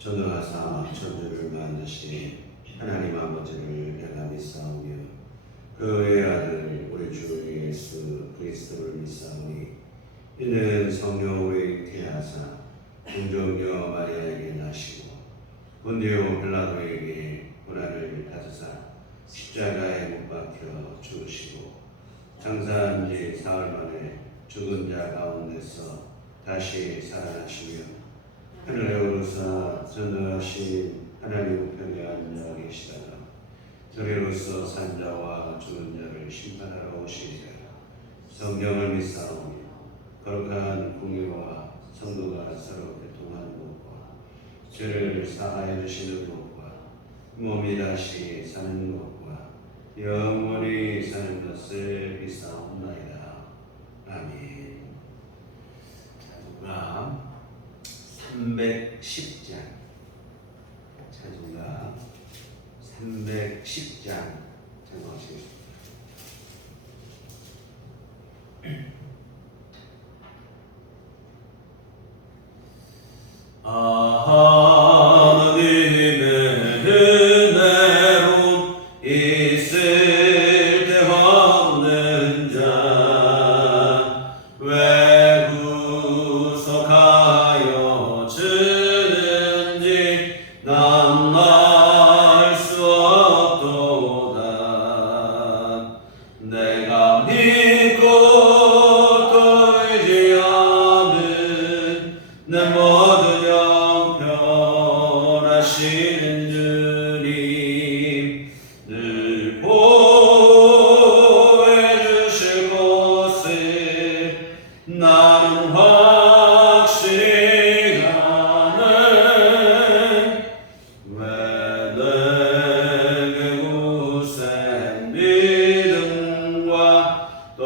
전능하사 천주를 만드신 하나님 아버지를 내가 믿사오며 그의 아들 우리 주 예수 그리스도를 믿사오니 이는 성령으로 잉태하사 동정녀 마리아에게 나시고 본디오 빌라도에게 고난을 받으사 십자가에 못 박혀 죽으시고 장사한 지 사흘 만에 죽은 자 가운데서 다시 살아나시며 하늘에 오르사 전능하신 하나님 우편에 앉아 계시다가 저리로서 산자와 죽은 자를 심판하러 오시리라. 성경을 믿사오며 거룩한 공의와 성도가 서로 교통하는 것과 죄를 사하여 주시는 것과 몸이 다시 사는 것과 영원히 사는 것을 믿사옵나이다. 아멘. 찬송가 310장 찬송가 310장 찬송하시겠습니다. 하나님의 은혜로 있을 때 없는 자 왜 구속하여 주는지 난 알 수 없도다. 내가 믿고 또 의지하는 내 모든 영편하시는 주님 늘 보호해 주실 것을 나는 확실히 아네. 왜 내게 굳센 믿음과 또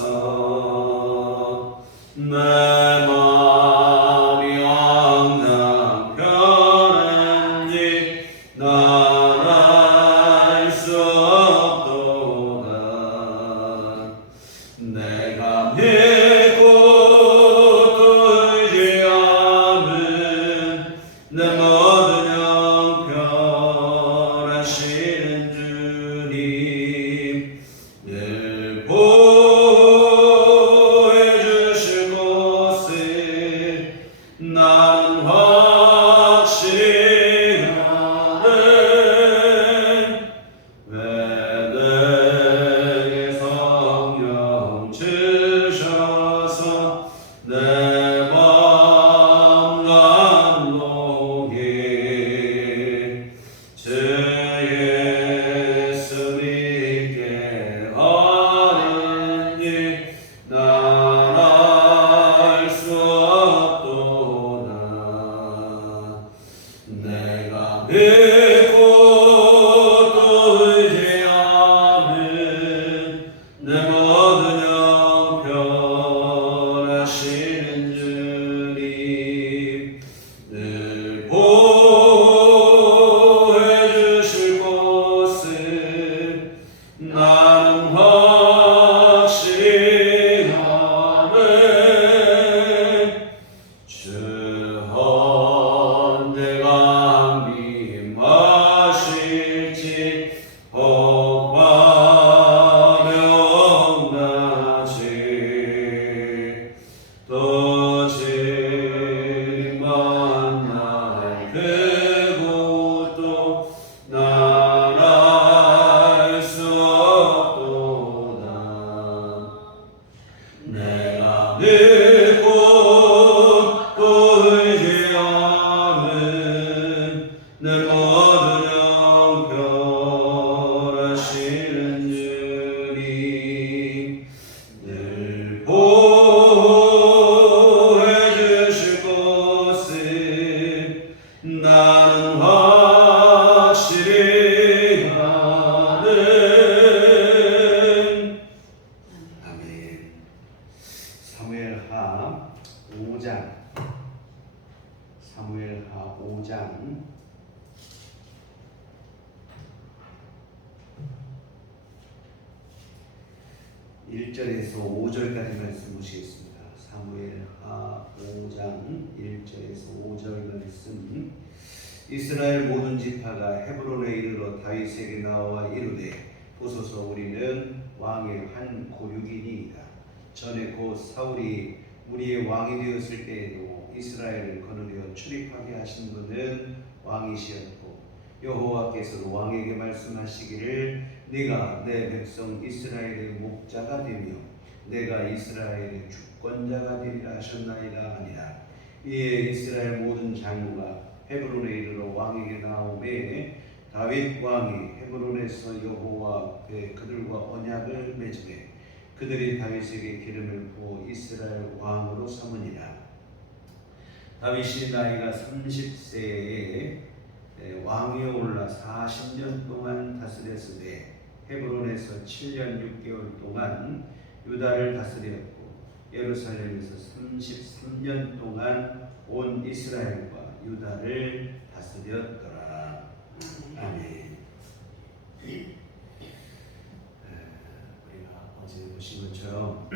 주셔서 내 마음이 항상 편한지 난 알 수 없도다. 내가 믿고 또 의지하는 내 모든 영편하시는 주님 늘 보호해 주실 것을 나는 확실히 아네. 왜 내게 성령 주셔서 내 마음 감동해 주 예수 믿게 하느니 난 알 수 없도다. 내가 믿고 또 의지하는 내 모든 영편하시는 주님 늘 보호해 주실 것을 나는 확실히 아네. 주 언제가 임하실지 혹하며 없나지 또 주님 만날 그곳도 난 알 수 없도다. 내가 믿고 또 의지하는 내 모든 영편하시는 주님 늘 보호해 주실 것을 나는 확실히 아네. 아멘. 사무엘하 5장 1절에서 5절까지 말씀 보시겠습니다. 사무엘하 5장 1절에서 5절 말씀. 이스라엘 모든 지파가 헤브론에 이르러 다윗에게 나와 이르되 보소서 우리는 왕의 한 고륙이니이다. 전에 곧 사울이 우리의 왕이 되었을 때에도 이스라엘을 거느려 출입하게 하신 분은 왕이시었고 여호와께서도 왕에게 말씀하시기를 네가 내 백성 이스라엘의 목자가 되며 내가 이스라엘의 주권자가 되리라 하셨나이다 하니라. 이에 이스라엘 모든 장로가 헤브론에 이르러 왕에게 나오매 다윗 왕이 헤브론에서 여호와 앞에 그들과 언약을 맺으매 그들이 다윗에게 기름을 부어 이스라엘 왕으로 삼으니라. 다윗이 나이가 30세에 왕위에 올라 40년 동안 다스렸으되 헤브론에서 7년 6개월 동안 유다를 다스렸고 예루살렘에서 33년 동안 온 이스라엘과 유다를 다스렸더라. 아멘. 우리가 어제 보신 것처럼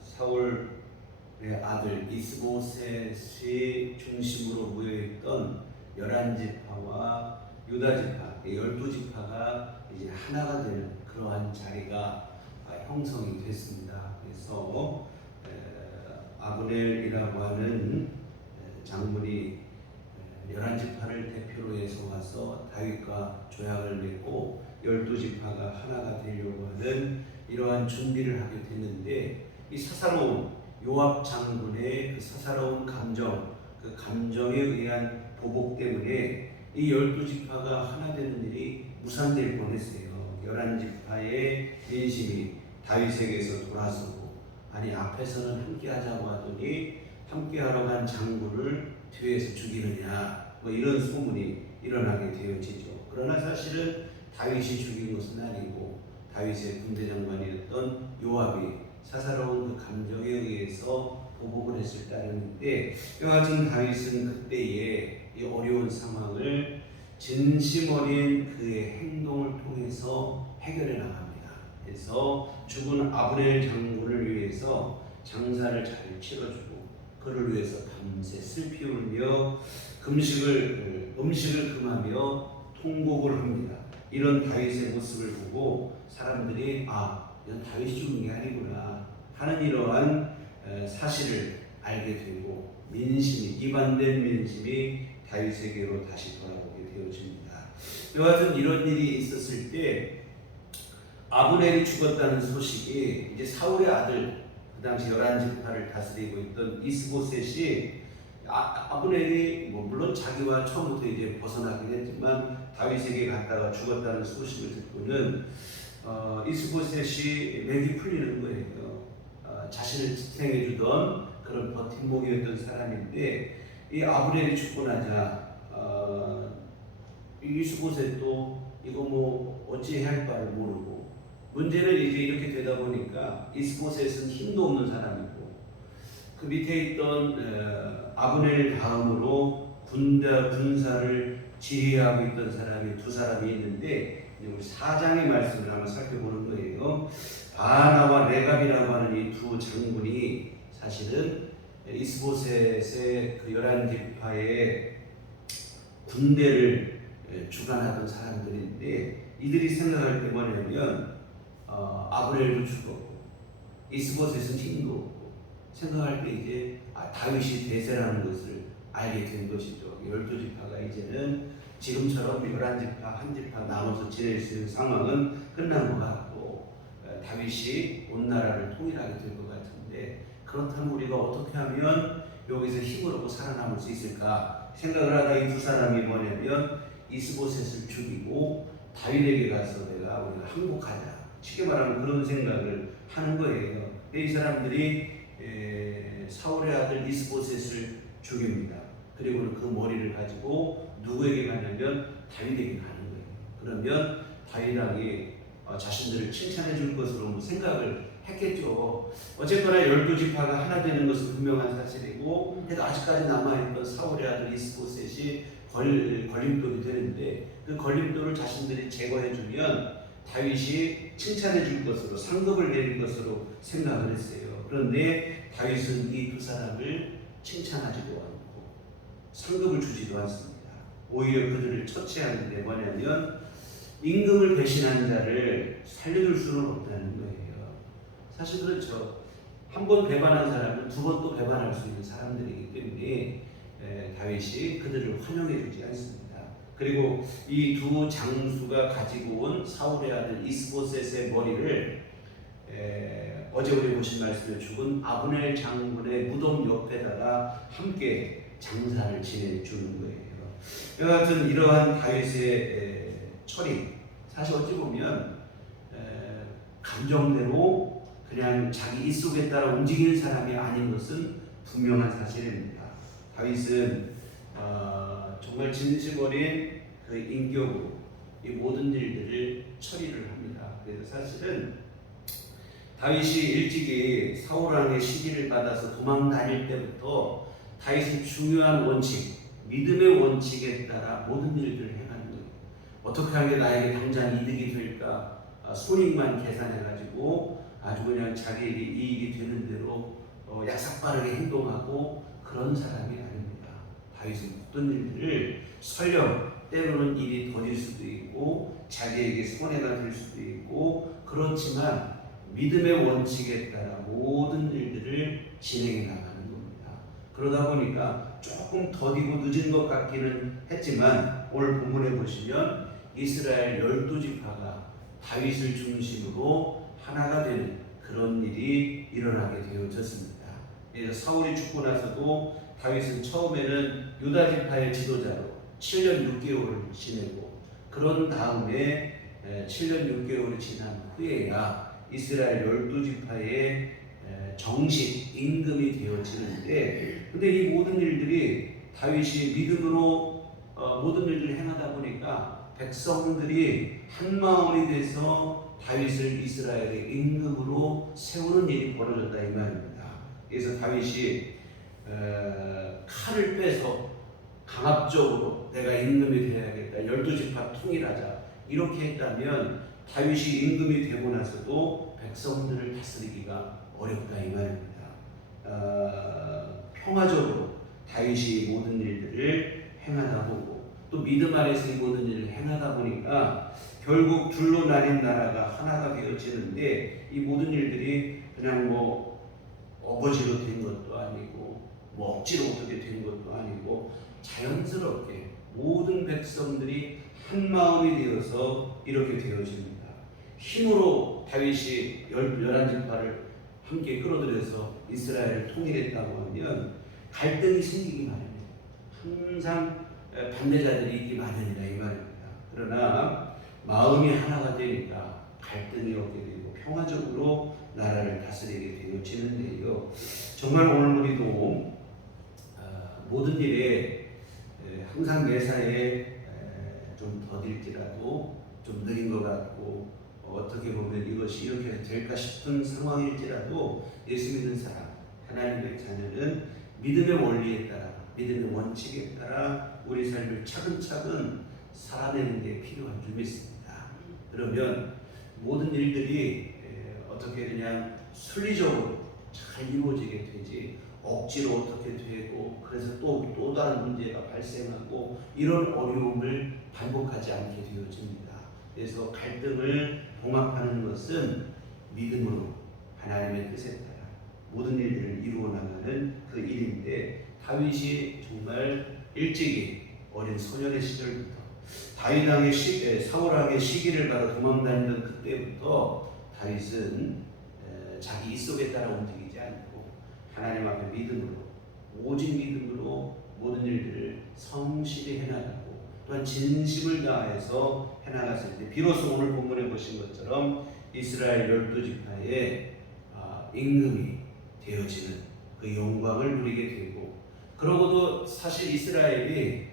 사울의 아들 이스보셋이 중심으로 모여있던 11지파와 유다지파, 12지파가 이제 하나가 되는 그러한 자리가 형성이 됐습니다. 그래서 아브넬이라고 하는 장군이 11지파를 대표로 해서 와서 다윗과 조약을 맺고 12지파가 하나가 되려고 하는 이러한 준비를 하게 됐는데 이 사사로운 요압 장군의 그 사사로운 감정, 그 감정에 의한 보복 때문에 이 12지파가 하나 되는 일이 무산될 뻔했어요. 11지파의 민심이 다윗에게서 돌아서고 아니 앞에서는 함께 하자고 하더니 함께 하러 간 장군을 뒤에서 죽이느냐 뭐 이런 소문이 일어나게 되어지죠. 그러나 사실은 다윗이 죽인 것은 아니고 다윗의 군대 장관이었던 요압이 사사로운 그 감정에 의해서 보복을 했을 따름인데 이와 같은 다윗은 그때의 이 어려운 상황을 진심 어린 그의 행동을 통해서 해결해 나갑니다. 그래서 죽은 아브넬 장군을 위해서 장사를 잘 치러주고 그를 위해서 밤새 슬피 울며 음식을 금하며 통곡을 합니다. 이런 다윗의 모습을 보고 사람들이 이건 다윗이 죽은 게 아니구나 하는 이러한 사실을 알게 되고 이반된 민심이 다윗에게로 다시 돌아오게 되어집니다. 이와 같은 이런 일이 있었을 때 아브넬이 죽었다는 소식이 이제 사울의 아들 그 당시 11지파를 다스리고 있던 이스보셋이 아브넬이 물론 자기와 처음부터 이제 벗어나긴 했지만 다윗에게 갔다가 죽었다는 소식을 듣고는 이스보셋이 맥이 풀리는 거예요. 자신을 지탱해주던 그런 버팀목이었던 사람인데 이 아브넬이 죽고 나자 이스보셋도 이거 뭐 어찌해야 할 바를 모르고 문제는 이제 이렇게 되다 보니까 이스보셋은 힘도 없는 사람이고 그 밑에 있던 아브넬 다음으로 군사를 지휘하고 있던 사람이 두 사람이 있는데 우리 4장의 말씀을 한번 살펴보는 거예요. 바나와 레갑이라고 하는 이 두 장군이 사실은 이스보셋의 그 11지파의 군대를 주관하던 사람들인데 이들이 생각할 때 뭐냐면 아브넬도 죽었고 이스보셋은 힘도 없고 생각할 때 이제 다윗이 대세라는 것을 알게 된 것이죠. 12지파가 이제는 지금처럼 11지파, 한 지파 나눠서 지낼 수 있는 상황은 끝난 것 같고 다윗이 온 나라를 통일하게 될 것 같은데 그렇다면 우리가 어떻게 하면 여기서 힘을 얻고 살아남을 수 있을까 생각을 하다 이 두 사람이 뭐냐면 이스보셋을 죽이고 다윗에게 가서 우리가 항복하자 쉽게 말하면 그런 생각을 하는 거예요. 이 사람들이 사울의 아들 이스보셋을 죽입니다. 그리고 그 머리를 가지고 누구에게 가냐면 다윗에게 가는 거예요. 그러면 다윗 왕이 자신들을 칭찬해 줄 것으로 생각을 했겠죠. 어쨌거나 12지파가 하나 되는 것은 분명한 사실이고 그래도 아직까지 남아있던 사울의 아들 이스보셋이 걸림돌이 되는데 그 걸림돌을 자신들이 제거해주면 다윗이 칭찬해 줄 것으로 상급을 내릴 것으로 생각을 했어요. 그런데 다윗은 이 두 사람을 칭찬하지도 않고 상급을 주지도 않습니다. 오히려 그들을 처치하는데 뭐냐면 임금을 배신한 자를 살려줄 수는 없다는 거예요. 사실 그렇죠. 한 번 배반한 사람은 두 번 또 배반할 수 있는 사람들이기 때문에 다윗이 그들을 환영해 주지 않습니다. 그리고 이 두 장수가 가지고 온 사울의 아들 이스보셋의 머리를 어제 우리 보신 말씀에 죽은 아브넬 장군의 무덤 옆에다가 함께 장사를 지내주는 거예요. 여하튼 이러한 다윗의 처리, 사실 어찌 보면 감정대로 그냥 자기 입속에 따라 움직이는 사람이 아닌 것은 분명한 사실입니다. 다윗은 정말 진심 어린 그 인격으로 이 모든 일들을 처리를 합니다. 그래서 사실은 다윗이 일찍이 사울 왕의 시기를 받아서 도망 다닐 때부터 다윗의 중요한 원칙, 믿음의 원칙에 따라 모든 일들을 행하는 거예요. 어떻게 하는 게 나에게 당장 이득이 될까? 손익만 계산해가지고 아주 그냥 자기에게 이익이 되는 대로 약삭빠르게 행동하고 그런 사람이 아닙니다. 다윗은 모든 일들을 설령 때로는 일이 더딜 수도 있고 자기에게 손해가 될 수도 있고 그렇지만 믿음의 원칙에 따라 모든 일들을 진행해 나가는 겁니다. 그러다 보니까 조금 더디고 늦은 것 같기는 했지만 오늘 본문에 보시면 이스라엘 12지파가 다윗을 중심으로 하나가 되는 그런 일이 일어나게 되어졌습니다. 그래서 사울이 죽고 나서도 다윗은 처음에는 유다 지파의 지도자로 7년 6개월을 지내고 그런 다음에 7년 6개월이 지난 후에야 이스라엘 12지파의 정식 임금이 되어지는데 근데 이 모든 일들이 다윗이 믿음으로 모든 일들을 행하다 보니까 백성들이 한마음이 돼서 다윗을 이스라엘의 임금으로 세우는 일이 벌어졌다 이 말입니다. 그래서 다윗이 칼을 빼서 강압적으로 내가 임금이 되어야겠다 12지파 통일하자 이렇게 했다면 다윗이 임금이 되고 나서도 백성들을 다스리기가 어렵다 이 말입니다. 평화적으로 다윗이 모든 일들을 행하다 보고 또 믿음 안에서 이 모든 일을 행하다 보니까 결국 둘로 나뉜 나라가 하나가 되어지는데 이 모든 일들이 그냥 뭐 어거지로 된 것도 아니고 뭐 억지로 어떻게 된 것도 아니고 자연스럽게 모든 백성들이 한 마음이 되어서 이렇게 되어집니다. 힘으로 다윗이 11지파를 함께 끌어들여서 이스라엘을 통일했다고 하면 갈등이 생기기 마련이에요. 항상 반대자들이 있기 마련이다 이 말입니다. 그러나 마음이 하나가 되니까 갈등이 없게 되고 평화적으로 나라를 다스리게 되어지는데요. 정말 오늘 우리도 모든 일에 항상 매사에 좀 더딜지라도 좀 느린 것 같고 어떻게 보면 이것이 이렇게 될까 싶은 상황일지라도 예수 믿는 사람, 하나님의 자녀는 믿음의 원리에 따라 믿음의 원칙에 따라 우리 삶을 차근차근 살아내는 게 필요한 줄 믿습니다. 그러면 모든 일들이 어떻게 그냥 순리적으로 잘 이루어지게 되지 억지로 어떻게 되고 그래서 또 다른 문제가 발생하고 이런 어려움을 반복하지 않게 되어집니다. 그래서 갈등을 봉합하는 것은 믿음으로 하나님의 뜻에 따라 모든 일들을 이루어 나가는 그 일인데 다윗이 정말 일찍이 어린 소년의 시절부터 다윗 왕의 사울 왕의 시기를 받아 도망다니던 그때부터 다윗은 자기 입속에 따라 움직이지 않고 하나님 앞에 믿음으로 오직 믿음으로 모든 일들을 성실히 해나가고 또한 진심을 다해서 해나갔을 때 비로소 오늘 본문에 보신 것처럼 이스라엘 12지파의 임금이 되어지는 그 영광을 누리게 되고 그러고도 사실 이스라엘이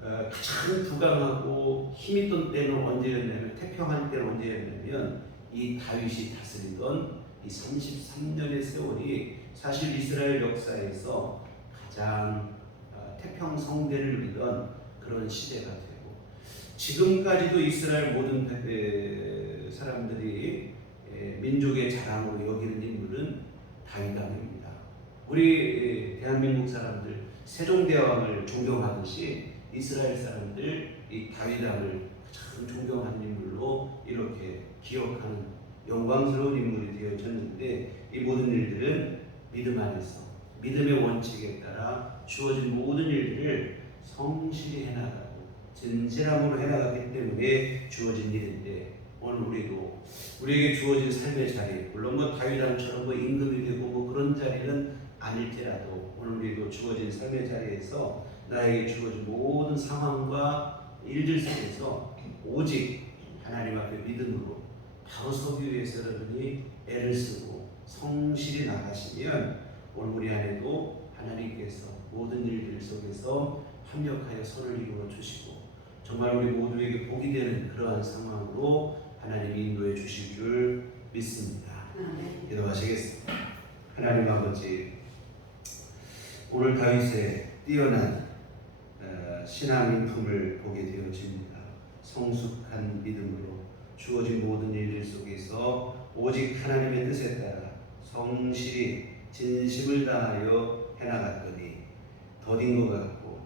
가장 부강하고 힘있던 때는 언제였냐면 태평한 때는 언제였냐면 이 다윗이 다스리던 이 33년의 세월이 사실 이스라엘 역사에서 가장 태평성대를 누리던 그런 시대가 되고 지금까지도 이스라엘 모든 사람들이 민족의 자랑으로 여기는 인물은 우리 대한민국 사람들 세종대왕을 존경하듯이 이스라엘 사람들 이 다윗 왕을 참 존경하는 인물로 이렇게 기억하는 영광스러운 인물이 되어졌는데, 이 모든 일들은 믿음 안에서 믿음의 원칙에 따라 주어진 모든 일들을 성실히 해나가고 진실함으로 해나갔기 때문에 주어진 일인데, 오늘 우리에게 주어진 삶의 자리, 물론 다윗 왕처럼 임금이 되고 그런 자리는 아닐지라도, 오늘 우리도 주어진 삶의 자리에서 나에게 주어진 모든 상황과 일들 속에서 오직 하나님 앞에 믿음으로 바로 서기 위해서 여러분이 애를 쓰고 성실히 나가시면, 오늘 우리 안에도 하나님께서 모든 일들 속에서 합력하여 선을 이루어 주시고 정말 우리 모두에게 복이 되는 그러한 상황으로 하나님이 인도해 주실 줄 믿습니다. 기도하시겠습니다. 하나님 아버지, 오늘 다윗의 뛰어난 신앙 인품을 보게 되어집니다. 성숙한 믿음으로 주어진 모든 일들 속에서 오직 하나님의 뜻에 따라 성실히 진심을 다하여 해나갔더니 더딘 것 같고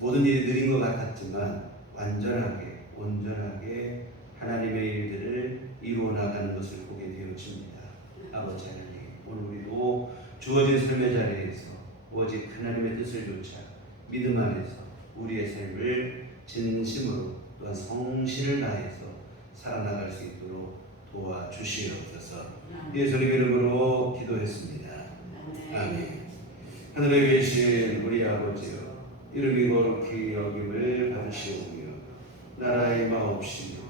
모든 일이 느린 것 같았지만 완전하게 온전하게 하나님의 일들을 이루어 나가는 것을 보게 되어집니다. 아버지 하나님, 오늘 우리도 주어진 삶의 자리에서 오직 하나님의 뜻을 좇아 믿음 안에서 우리의 삶을 진심으로 또한 성실을 다해서 살아나갈 수 있도록 도와주시옵소서. 예수님 이름으로 기도했습니다. 아멘. 하늘에 계신 우리 아버지여, 이름이 거룩히 여김을 받으시오며 나라의 임하옵시며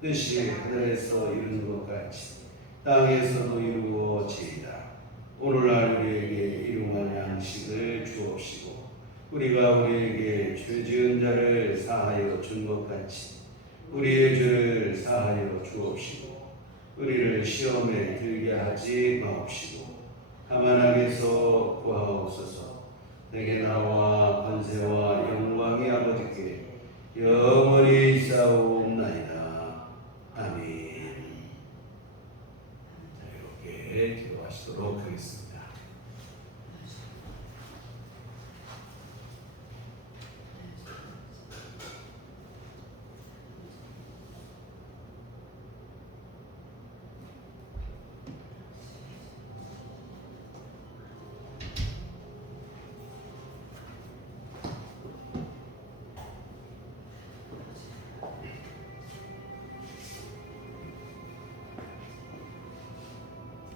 뜻이 하늘에서 이루는 것 같이 땅에서도 이루어지이다. 오늘날 우리에게 일용할 양식을 주옵시고 우리가 우리에게 죄 지은 자를 사하여 준 것 같이 우리의 죄를 사하여 주옵시고 우리를 시험에 들게 하지 마옵시고 다만 악에서 구하옵소서. 내게 나와 권세와